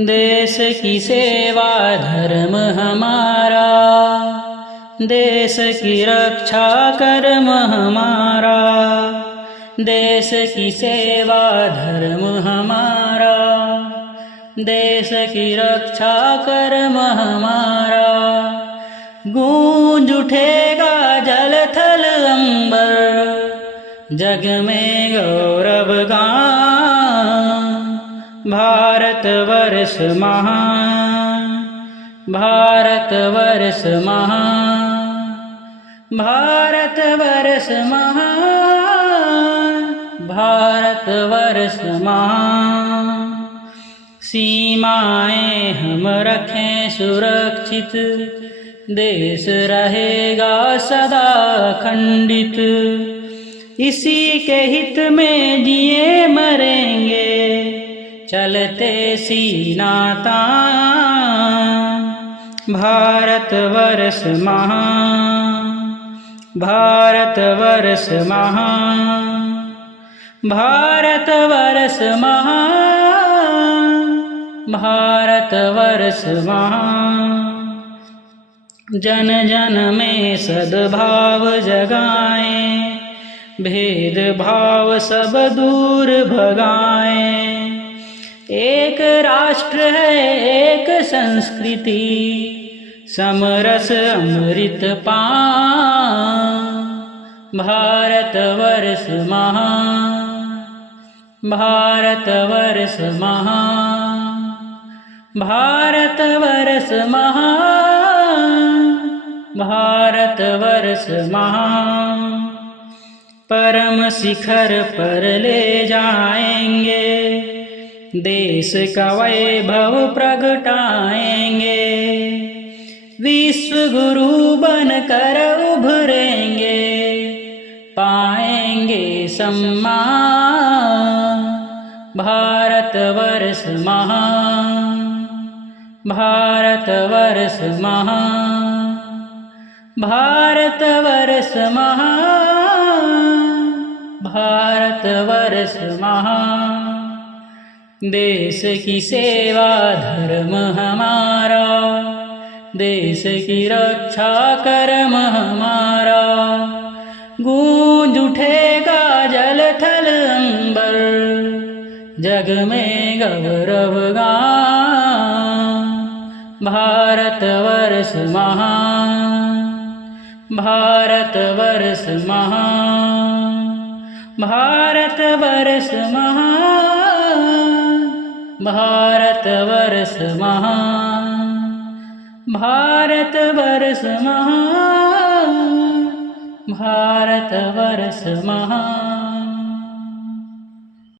देश की सेवा धर्म हमारा, देश की रक्षा कर्म हमारा। देश की सेवा धर्म हमारा, देश की रक्षा कर्म हमारा। गूंज उठेगा जल थल अंबर, जग में गौरव गान। भारतवर्ष महान, भारतवर्ष महान, भारतवर्ष महान, भारतवर्ष महान। सीमाएं हम रखें सुरक्षित, देश रहेगा सदा अखंडित। इसी के हित में जिए मरेंगे, चलते सीना तान। भारतवर्ष महान, भारतवर्ष महान, भारतवर्ष महान, भारतवर्ष महान। जन जन में सद्भाव जगाएं, भेदभाव सब दूर भगाएं। एक राष्ट्र है एक संस्कृति, समरस अमृत पान। भारतवर्ष महान, भारतवर्ष महान, भारतवर्ष महान, भारतवर्ष महान। परम शिखर पर ले जाएंगे, देश का वैभव प्रगटाएंगे। विश्व गुरु बनकर उभरेंगे, पाएंगे सम्मान। भारतवर्ष महान, भारतवर्ष महान, भारतवर्ष महान, भारतवर्ष महान। देश की सेवा धर्म हमारा, देश की रक्षा कर्म हमारा। गूंज उठेगा जल थल अंबर, जग में गौरव गान। भारतवर्ष महान, भारतवर्ष महान, भारतवर्ष महान, भारतवर्ष महान, भारतवर्ष महान, भारतवर्ष महान।